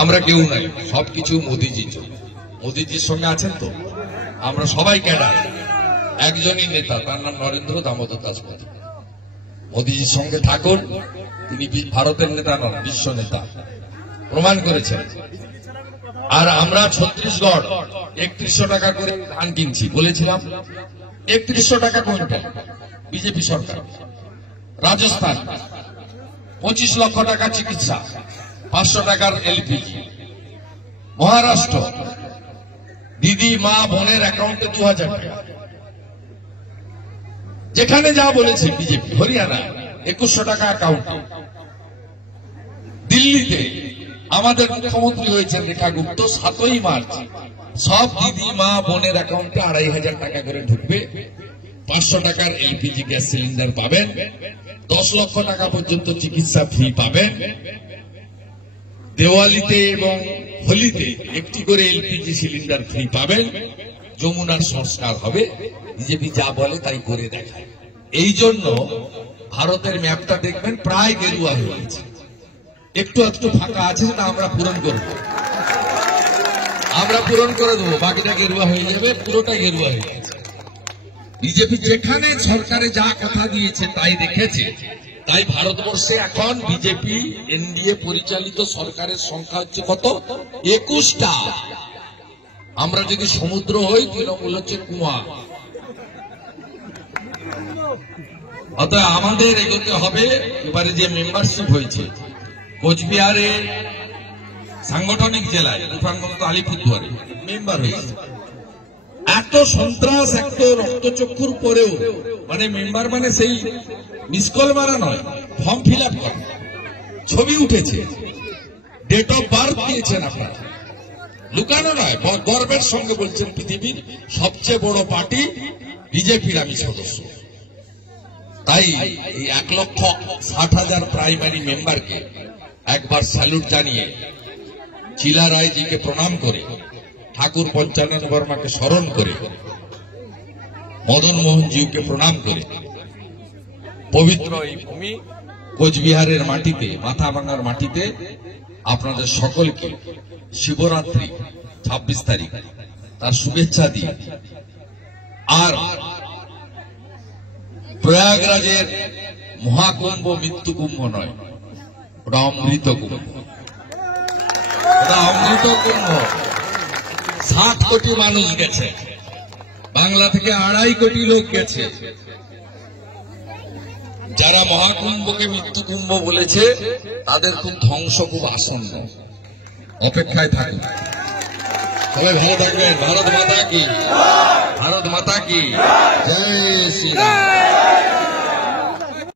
আমরা কেউ নাই, সবকিছু মোদিজির জন্য। মোদিজির সঙ্গে আছেন তো, আমরা সবাই ক্যাডার। একজনই নেতা, তার নাম নরেন্দ্র দামোদর দাস মোদী। মোদিজির সঙ্গে থাকুন, তিনি ভারতের নেতা নন, বিশ্ব নেতা প্রমাণ করেছেন। আর আমরা ছত্তিশগড় 3100 টাকা করে ধান কিনছি, বলেছিলাম 3100 টাকা কুইন্টাল, বিজেপি সরকার। রাজস্থান 25 লক্ষ টাকা চিকিৎসা, 500 টাকার এলপিজি। মহারাষ্ট্র দিদি মা বোনের অ্যাকাউন্টে 2000 টাকা। যেখানে যা বলেছে বিজেপি। হরিয়ানা 2100 টাকা অ্যাকাউন্ট। দিল্লিতে আমাদের মুখ্যমন্ত্রী হয়েছেন রেখা গুপ্ত, 7ই মার্চ সব দিদি মা বোনের অ্যাকাউন্টে 2500 টাকা করে ঢুকবে। 500 টাকার এলপিজি গ্যাস সিলিন্ডার পাবেন, 10 লক্ষ টাকা পর্যন্ত চিকিৎসা ফ্রি পাবেন। দেওয়ালিতে এবং হোলিতে একটি করে এলপিজি সিলিন্ডার ফ্রি পাবেন। যমুনার সংস্কার হবে। বিজেপি যা বলে তাই করে দেখায়। এই জন্য ভারতের ম্যাপটা দেখবেন প্রায় গেরুয়া হয়ে গেছে। একটু একটু ফাঁকা আছে, সেটা আমরা পূরণ করব। আমরা পূরণ করে দেবো, বাকিটা গেরুয়া হয়ে যাবে, পুরোটাই গেরুয়া হয়ে গেছে। বিজেপি যেখানে সরকারে যা কথা দিয়েছে তাই রেখেছে। তাই ভারতবর্ষে এখন বিজেপি এনডিএ পরিচালিত সরকারের সংখ্যা হচ্ছে কত? 21টা। আমরা যদি সমুদ্র হই, তৃণমূল হচ্ছে কুয়া। অতএব আমাদের এগোতে হবে। এবারে যে মেম্বারশিপ হয়েছে, কোচবিহারে সাংগঠনিক জেলায়, তুফানগঞ্জ আলিপুরদুয়ারে মেম্বার হয়েছে। এত সন্ত্রাস, এত রক্তচক্ষুর পরেও মানে মেম্বার মানে সেই মিসকল মারা নয়, ফর্ম ফিল আপ করা, ছবি উঠেছে, ডেট অফ বার্থ দিয়েছেন আপনারা, লুকানো নয়, গর্বের সঙ্গে বলছেন পৃথিবীর সবচেয়ে বড় পার্টি বিজেপির আমি সদস্য। তাই এই 1,60,000 প্রাইমারি মেম্বারকে একবার স্যালুট জানিয়ে, চিলা রায়জিকে প্রণাম করে, ঠাকুর পঞ্চানন বর্মাকে স্মরণ করে, মদন মোহনজিকে প্রণাম করে, পবিত্র এই ভূমি কোচবিহারের মাটিতে, মাথা ভাঙার মাটিতে আপনাদের সকলকে শিবরাত্রি 26 তারিখ তার শুভেচ্ছা দিয়ে, আর প্রয়াগরাজের মহাকুম্ভ মৃত্যু কুম্ভ নয়, ওটা অমৃত কুম্ভ। ওটা অমৃত কুম্ভ। 7 কোটি মানুষ গেছে, বাংলা থেকে 2.5 কোটি লোক গেছে। যারা মহাকুম্ভকে মৃত্যু কুম্ভ বলেছে তাদের খুব ধ্বংস খুব আসন্ন। অপেক্ষায় থাকুন। সবাই ভালো থাকবেন। ভারত মাতা কি, ভারত মাতা কি জয় শ্রীরাম।